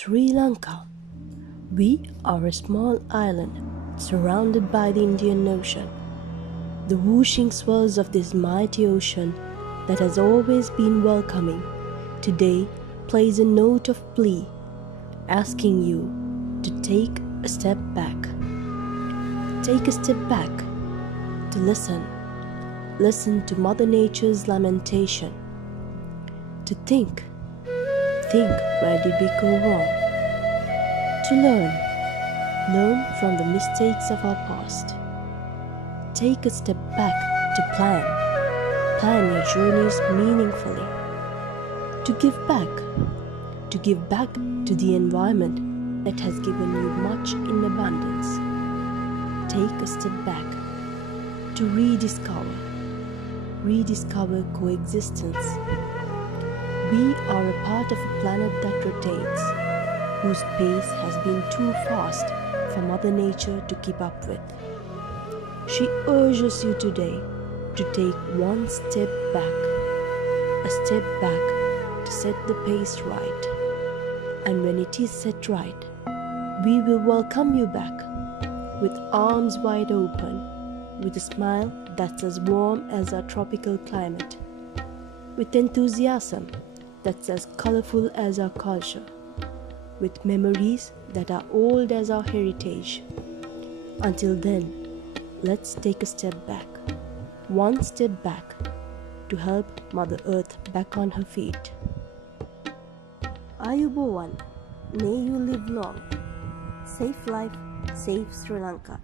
Sri Lanka. We are a small island surrounded by the Indian Ocean. The whooshing swells of this mighty ocean that has always been welcoming today plays a note of plea, asking you to take a step back. Take a step back to listen. Listen to Mother Nature's lamentation. To think where did we go wrong? To learn from the mistakes of our past. Take a step back to plan your journeys meaningfully. To give back to the environment that has given you much in abundance. Take a step back to rediscover coexistence. We are a part of a planet that rotates, whose pace has been too fast for Mother Nature to keep up with. She urges you today to take one step back, a step back to set the pace right. And when it is set right, we will welcome you back with arms wide open, with a smile that's as warm as our tropical climate, with enthusiasm that's as colorful as our culture, with memories that are old as our heritage. Until then, let's take a step back, one step back, to help Mother Earth back on her feet. Ayubowan, may you live long. Safe life, safe Sri Lanka.